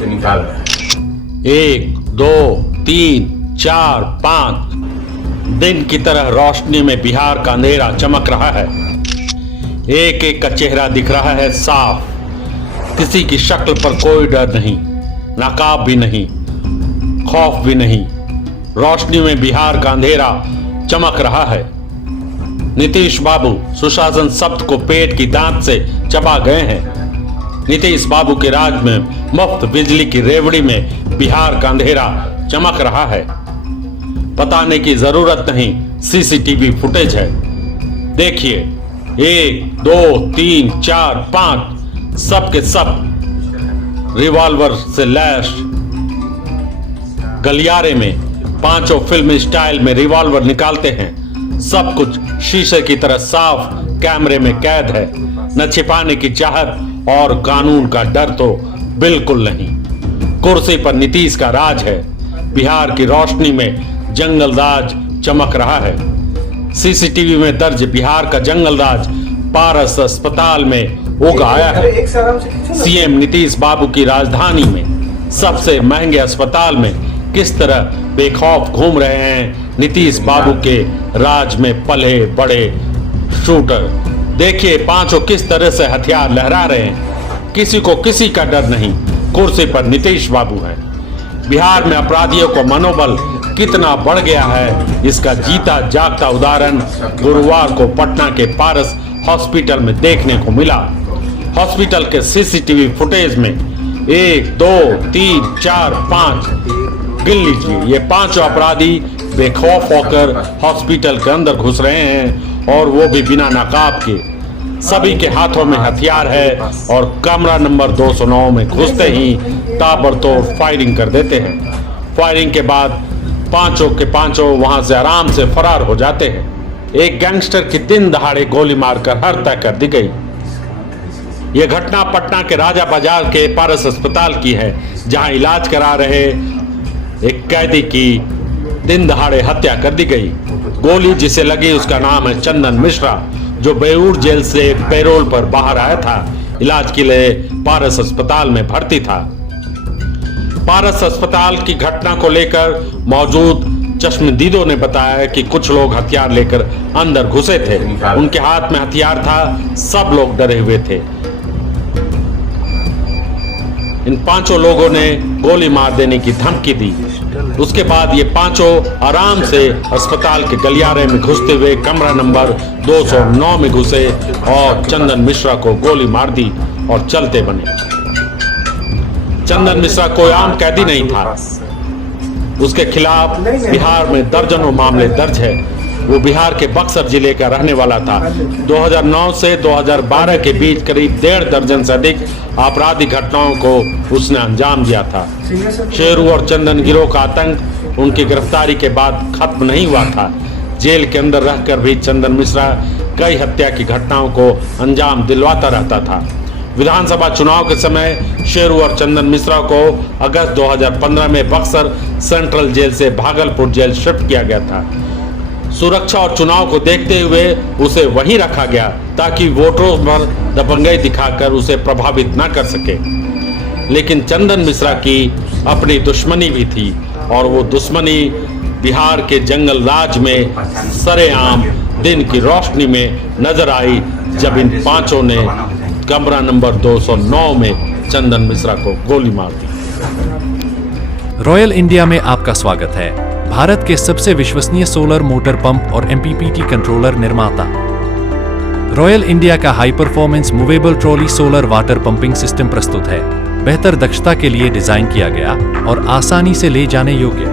से निकाल रहे हैं। 1, 2, 3, 4, 5 दिन की तरह रोशनी में बिहार का अंधेरा चमक रहा है। एक एक का चेहरा दिख रहा है साफ। किसी की शक्ल पर कोई डर नहीं, नकाब भी नहीं, खौफ भी नहीं। रोशनी में बिहार का अंधेरा चमक रहा है। नीतीश बाबू सुशासन शब्द को पेट की दांत से चबा गए हैं। नीतीश बाबू के राज में मुफ्त बिजली की रेवड़ी में बिहार का अंधेरा चमक रहा है। बताने की जरूरत नहीं, सीसीटीवी फुटेज है। देखिए, 1, 2, 3, 4, 5 सब के सब रिवॉल्वर से लैस गलियारे में पांचों फिल्म स्टाइल में रिवॉल्वर निकालते हैं। सब कुछ शीशे की तरह साफ कैमरे में कैद है। न छिपाने की चाहत और कानून का डर तो बिल्कुल नहीं। कुर्सी पर नीतीश का राज है। बिहार की रोशनी में जंगल राज चमक रहा है। सीसीटीवी में दर्ज बिहार का जंगल राज पारस अस्पताल में उग आया है। सीएम नीतीश बाबू की राजधानी में सबसे महंगे अस्पताल में किस तरह बेखौफ घूम रहे हैं नीतीश बाबू के राज में पले बड़े शूटर। देखिए, पांचों किस तरह से हथियार लहरा रहे हैं। किसी को किसी का डर नहीं। कुर्सी पर नीतीश बाबू हैं। बिहार में अपराधियों को मनोबल कितना बढ़ गया है, इसका जीता जागता उदाहरण गुरुवार को पटना के पारस हॉस्पिटल में देखने को मिला। हॉस्पिटल के सीसीटीवी फुटेज में 1, 2, 3, 4, 5 गिन लीजिए। ये पांचों अपराधी बेखौफ होकर हॉस्पिटल के अंदर घुस रहे हैं और वो भी बिना नकाब के। सभी के हाथों में हथियार है और कमरा नंबर 209 में घुसते ही ताबड़तोड़ फायरिंग कर देते हैं। फायरिंग के बाद पांचों के पांचों वहां से आराम से फरार हो जाते हैं। एक गैंगस्टर की दिन दहाड़े गोली मारकर हत्या कर दी गई। यह घटना पटना के राजा बाजार के पारस अस्पताल की है, जहां इलाज करा रहे एक कैदी की दिन दहाड़े हत्या कर दी गई। गोली जिसे लगी उसका नाम है चंदन मिश्रा, जो बेऊर जेल से पैरोल पर बाहर आया था। इलाज के लिए पारस अस्पताल में भर्ती था। पारस अस्पताल की घटना को लेकर मौजूद चश्मदीदों ने बताया कि कुछ लोग हथियार लेकर अंदर घुसे थे। उनके हाथ में हथियार था। सब लोग डरे हुए थे। इन पांचों लोगों ने गोली मार देने की धमकी दी। उसके बाद ये पांचों आराम से अस्पताल के गलियारे में घुसते हुए कमरा नंबर 209 में घुसे और चंदन मिश्रा को गोली मार दी और चलते बने। चंदन मिश्रा कोई आम कैदी नहीं था। उसके खिलाफ बिहार में दर्जनों मामले दर्ज है। वो बिहार के बक्सर जिले का रहने वाला था। 2009 से 2012 के बीच करीब 1.5 दर्जन से अधिक आपराधिक घटनाओं को उसने अंजाम दिया था। शेरू और चंदन गिरोह का आतंक उनकी गिरफ्तारी के बाद खत्म नहीं हुआ था। जेल के अंदर रहकर भी चंदन मिश्रा कई हत्या की घटनाओं को अंजाम दिलवाता रहता था। विधानसभा चुनाव के समय शेरू और चंदन मिश्रा को अगस्त 2015 में बक्सर सेंट्रल जेल से भागलपुर जेल शिफ्ट किया गया था। सुरक्षा और चुनाव को देखते हुए उसे वहीं रखा गया ताकि वोटरों पर दबंगई दिखाकर उसे प्रभावित न कर सके। लेकिन चंदन मिश्रा की अपनी दुश्मनी भी थी और वो दुश्मनी बिहार के जंगल राज में सरेआम दिन की रोशनी में नजर आई जब इन पांचों ने कमरा नंबर 209 में चंदन मिश्रा को गोली मार दी। रॉयल इंडिया में आपका स्वागत है। भारत के सबसे विश्वसनीय सोलर मोटर पंप और MPPT कंट्रोलर निर्माता। रॉयल इंडिया का high performance movable trolley solar water pumping system प्रस्तुत है। बेहतर दक्षता के लिए डिजाइन किया गया और आसानी से ले जाने योग्य।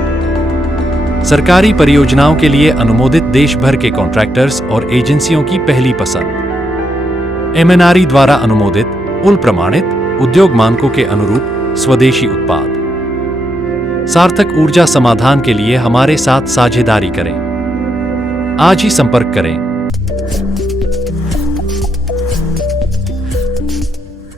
सरकारी परियोजनाओं के लिए अनुमोदित देश भर के कॉन्ट्रैक्टर्स और एजेंसियों की पहली पसंद। MNRE द्वारा अनुमोदित, उल प्रमाणित, उद्योग मानकों के अनुरूप स्वदेशी उत्पाद। सार्थक ऊर्जा समाधान के लिए हमारे साथ साझेदारी करें। आज ही संपर्क करें।